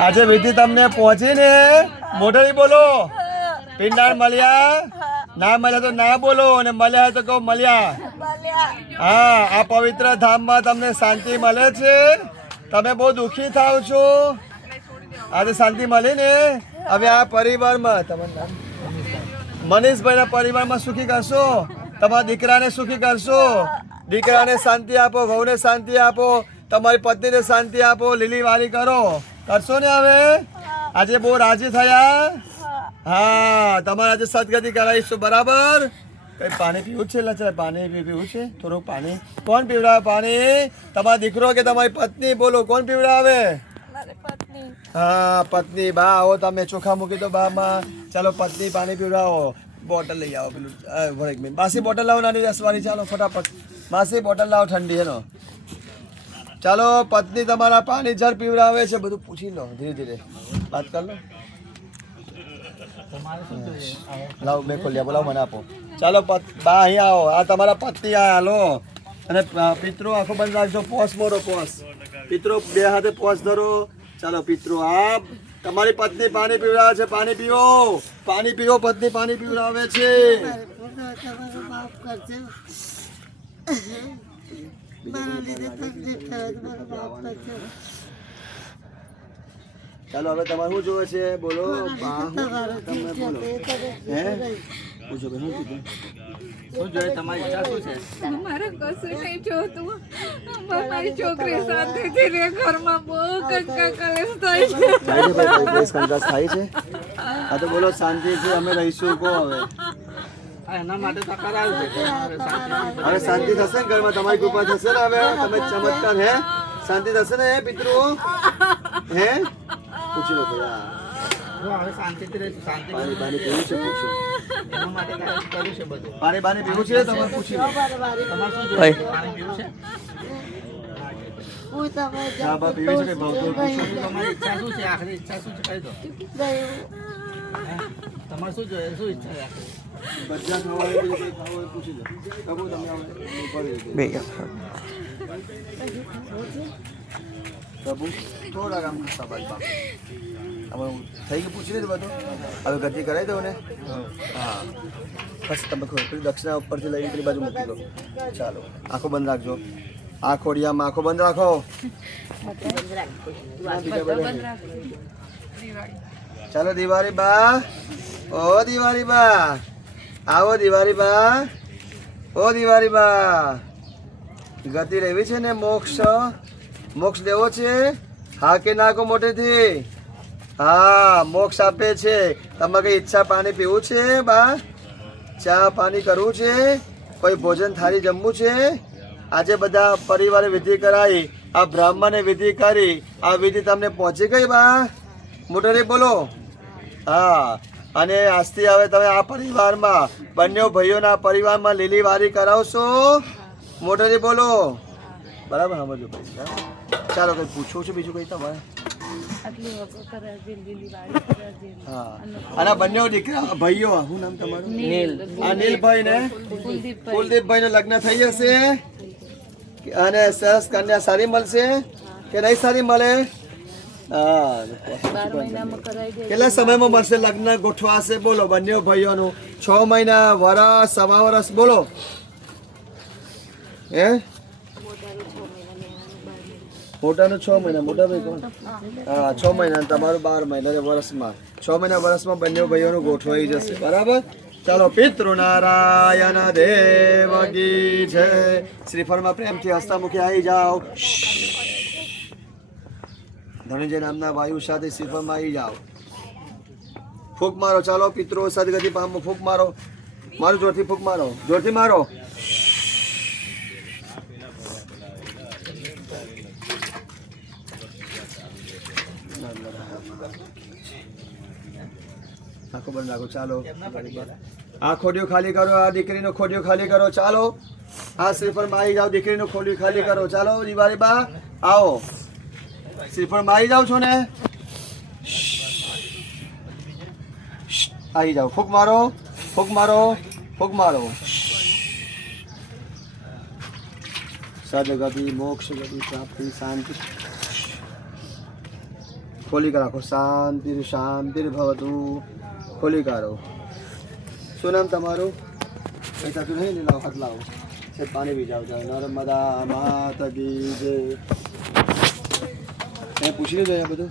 આજે વિધિ તમને પહોંચી ને મોઢેથી બોલો પિંડાળ મળ્યા ના મળ્યા તો ના બોલો અને મળ્યા તો કહો મળ્યા હા આ પવિત્ર ધામમાં તમને શાંતિ મળે છે તમે બહુ દુઃખી થાવ છો આજે શાંતિ મળી ને હવે આ પરિવારમાં તમારું મનીષભાઈના પરિવારમાં સુખી કરશો તમારા દીકરાને સુખી કરશો દીકરાને શાંતિ આપો વહુને શાંતિ આપો તમારી પત્નીને શાંતિ આપો લીલી વારી કરો કરશો ને હવે આજે બહુ રાજી થયા હા તમારે આજે સદગતિ કરાવીશું બરાબર કઈ પાણી પીવું છે લચરા પાણી પીવું છે થોડુંક પાણી કોણ પીવડાવે પાણી તમારો દીકરો કે તમારી પત્ની બોલો કોણ પીવડાવે હા પત્ની બા આવો તમે ચોખા મૂકી દો બામાં ચાલો પત્ની પાણી પીવડાવો બોટલ લઈ આવો પેલું એક મિનિટ માસી બોટલ લાવો નાની 10 વાળી ચાલો ફટાફટ માસી બોટલ લાવો ઠંડી એનો ચાલો પત્ની તમારા પાણી જર પીવડાવે છે બધું પૂછી લો ધીરે ધીરે વાત કર લો લાવો મેં ખોલ્યા બોલાવો મને આપો ચાલો બા અહીંયા આવો આ તમારા પત્ની આ હાલો અને પિતરો આખો બંધ રાખજો પોસ મોરો પોસ પિતરો બે હાથે પોસ ધરો ચાલો પિતરો આ તમારી પત્ની પાણી પીવડાવે છે પાણી પીવો પત્ની પાણી પીવડાવે છે ચાલો હવે તમારે શું જોવે છે બોલો તમે બોલો હે પૂછો કે શું કીધું શું જોઈએ તમારી ઈચ્છા શું છે મારે કશું નહીં જોતું મારી છોકરી શાંતિથી રે ઘરમાં બહુ કંકા કલેશ થાય છે થાય છે આ તો બોલો શાંતિથી અમે રહીશું કહો હવે એના માટે તો કરાવ્યું છે હવે શાંતિ થશે ને ઘરમાં તમારી કૃપા થશે ને હવે તમે ચમત્કાર હે શાંતિ થશે ને પિતૃ હે પૂછી લો ભૈયા હવે શાંતિથી રહીશું શાંતિ પાણી પાણી પીવું છે પૂછો એના માટે કર્યું છે બધું પાણી પાણી પીવું છે તમારે પૂછી લો તમારે શું જોઈએ પાણી પીવું છે ચા બા પીવી છે કે ભાવતું પૂછો તમારી ઈચ્છા શું છે આખરી ઈચ્છા શું છે કહી દો તમારે શું જોઈએ શું ઈચ્છા છે આખરી બધા ખાવાનું કંઈ ખાવું હોય પૂછી લો કબૂલ તમને બે પ્રભુ થોડા કામ સવાલ હવે થઈ ગયું પૂછી લીધું બધું હવે ગતિ કરાવી દો ને હા બસ તમે પેલી દક્ષિણા ઉપરથી લઈને પેલી બાજુ મૂકી દો ચાલો આંખો બંધ રાખજો આ ખોડિયામાં આંખો બંધ રાખો ચાલો દિવાળી બા ઓ દિવાળી બા આવો દિવાળી બા ઓ દિવાળી બા ગતિ લેવી છે ને મોક્ષ લેવો છે હા કે નાખો મોટેથી હા મોક્ષ આપે છે તમારે કઈ ઈચ્છા પાણી પીવું છે બા ચા પાણી કરવું છે કોઈ ભોજન થાળી જમવું છે આજે બધા પરિવારે વિધિ કરાવી આ બ્રાહ્મણે વિધિ કરી આ વિધિ તમને પહોંચી ગઈ બા મોટેથી બોલો હા અને આજથી હવે તમે આ પરિવારમાં બંને ભાઈઓના પરિવારમાં લીલી વારી કરાવશો મોટેથી બોલો બરાબર સમજો ચાલો કંઈ પૂછવું છે બીજું કંઈ તમારે હા અને બંને દીકરા ભાઈઓ શું નામ તમારું આ નીલભાઈ ને કુલદીપભાઈ ને લગ્ન થઈ જશે અને સરસ કન્યા સારી મળશે કે નહીં સારી મળે હા કેટલા સમયમાં મળશે લગ્ન ગોઠવાશે બોલો બંને ભાઈઓનું 6 મહિના વરસ સવા વરસ બોલો હે મોટાનું 6 મહિના મોટા ભાઈ કોણ હા 6 મહિના તમારું 12 મહિના વર્ષમાં 6 મહિના વર્ષમાં બંને ભાઈઓનું ગોઠવાઈ જશે બરાબર ચાલો પિતૃ નારાયણ દેવ કી જય શ્રીફળમાં પ્રેમથી હસ્તમુખી આવી જાઓ ધનંજય નામના વાયુ સાથે શ્રીફળમાં આવી જાઓ ફૂંક મારો ચાલો પિતૃ સદગતિ પામો ફૂંક મારો મારું જોરથી ફૂંક મારો જોરથી મારો આખો બંધ રાખો ચાલો આ ખોડિયું ખાલી કરો આ દીકરીનો ખોડિયું ખાલી કરો ચાલો આ શ્રીફળમાં આવી જાઓ દીકરીનું ખોડિયું ખાલી કરો ચાલો દિવાળી બા આવો શ્રીફળમાં આવી જાઓ છો ને આવી જાઓ ફૂંક મારો ફૂંક મારો ફૂંક મારો સદગતિ મોક્ષ ગતિ પ્રાપ્તિ શાંતિ ખોલી રાખો. શાંતિ શાંતિ ભવતુ. ખોલી કાઢો. શું નામ તમારું? કઈ થતું નહીં ને? લાવો હાથ લાવો. છે પાણી બી જાવ જાવ. નર્મદા માતા કી જય. પૂછી લીધું અહીંયા બધું?